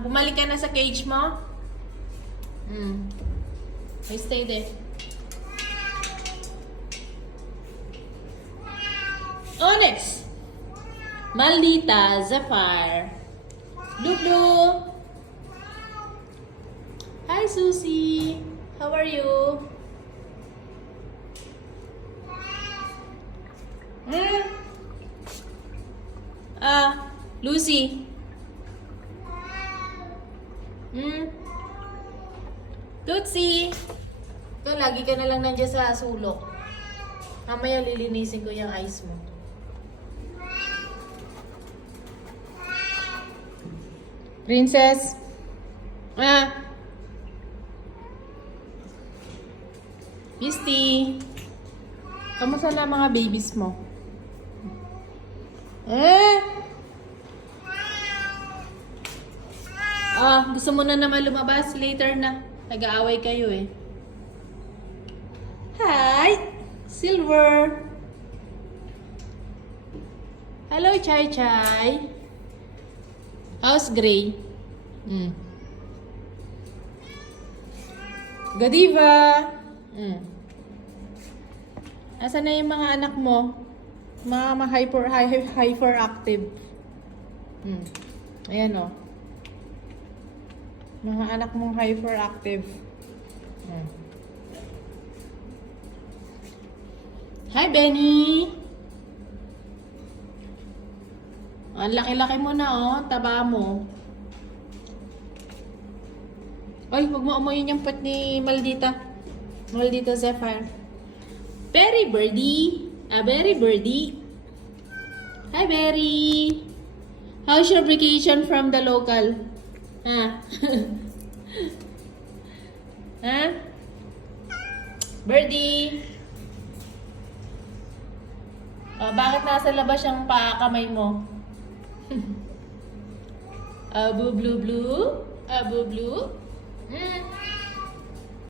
Bumalik ka na sa cage mo? I stay there. Onyx! Maldita, Zephyr. Blue Blue. Hi, Susie. How are you? Lucy. Tootsie. Ito, lagi ka na lang nandiyan sa sulok. Mamaya lilinisin ko yung eyes mo. Princess. Misty. Kamusta na mga babies mo? Gusto mo na naman lumabas? Later na. Nag-aaway kayo eh. Hi! Silver! Hello, Chai Chai! How's Gray? Godiva! Asan na yung mga anak mo? Mga hyperactive. Ayan o. Mga anak mong hyperactive. Hi, Benny! Ang laki-laki mo na oh. Taba mo. Ay, huwag mo amoyin yung pet ni Maldita. Maldita Zephyr. Berry Birdie. Berry Birdie. Hi, Berry. How's your vacation from the local? Birdie. Bakit nasa labas yung kamay mo? Blue, blue, blue. Blue, blue.